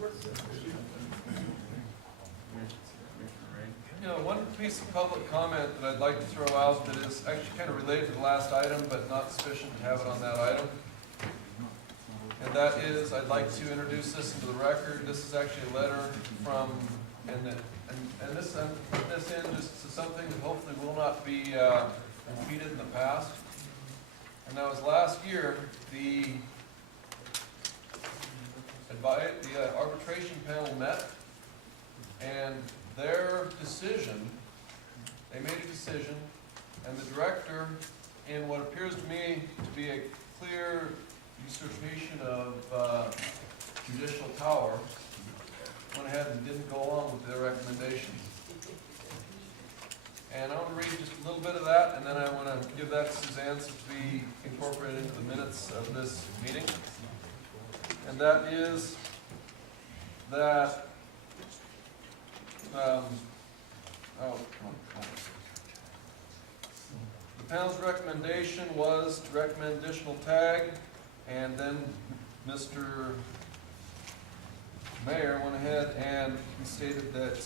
You know, one piece of public comment that I'd like to throw out that is actually kind of related to the last item, but not sufficient to have it on that item. And that is, I'd like to introduce this into the record. This is actually a letter from, and this, I'm putting this in just to something that hopefully will not be repeated in the past. And that was last year, the arbitration panel met, and their decision, they made a decision, and the director, in what appears to me to be a clear usurpation of judicial power, went ahead and didn't go along with their recommendations. And I want to read just a little bit of that, and then I want to give that to Suzanne to be incorporated into the minutes of this meeting. And that is that, the panel's recommendation was to recommend additional tag, and then Mr. Mayor went ahead and he stated that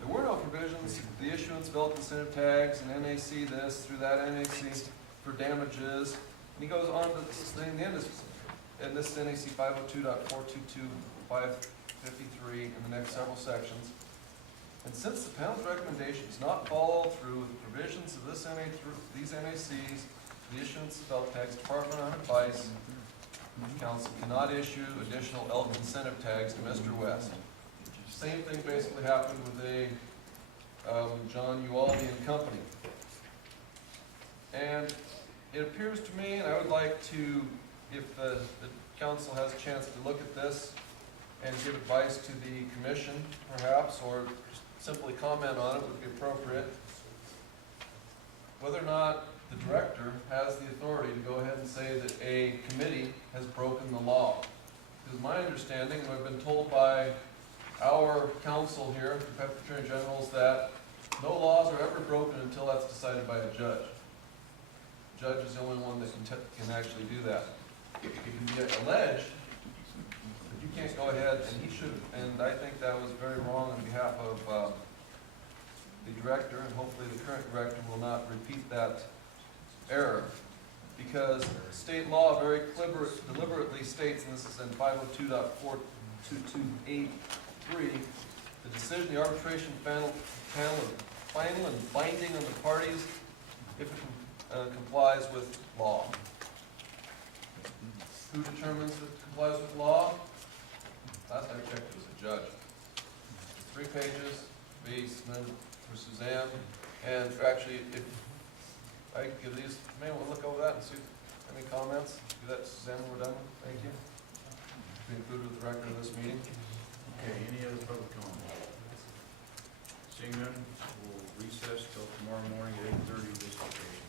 there were no provisions for the issuance of elk incentive tags and NAC this through that NAC for damages. And he goes on to in the end, and this is NAC 502.422.553 in the next several sections. And since the panel's recommendation does not follow through with the provisions of this these NACs, the issuance of elk tags, Department on advice, Council cannot issue additional elk incentive tags to Mr. West. Same thing basically happened with John Uvalde and Company. And it appears to me, and I would like to, if the council has a chance to look at this and give advice to the commission, perhaps, or simply comment on it would be appropriate, whether or not the director has the authority to go ahead and say that a committee has broken the law. Because my understanding, and I've been told by our council here, the Pepper Attorney General, is that no laws are ever broken until that's decided by a judge. The judge is the only one that can actually do that. It can be alleged, but you can't go ahead, and he should, and I think that was very wrong on behalf of the director, and hopefully the current director will not repeat that error, because state law very deliberately states, and this is in 502.422.8.3, the decision of the arbitration panel is final and binding on the parties if it complies with law. Who determines if it complies with law? Last I checked, it was a judge. 3 pages, Smith for Suzanne, and actually, if I could give these, may want to look over that and see any comments. Do that, Suzanne, when we're done. Thank you. Be included with the record of this meeting. Okay, any other public comment? Seeing none, we'll recess till tomorrow morning at 8:30 this location.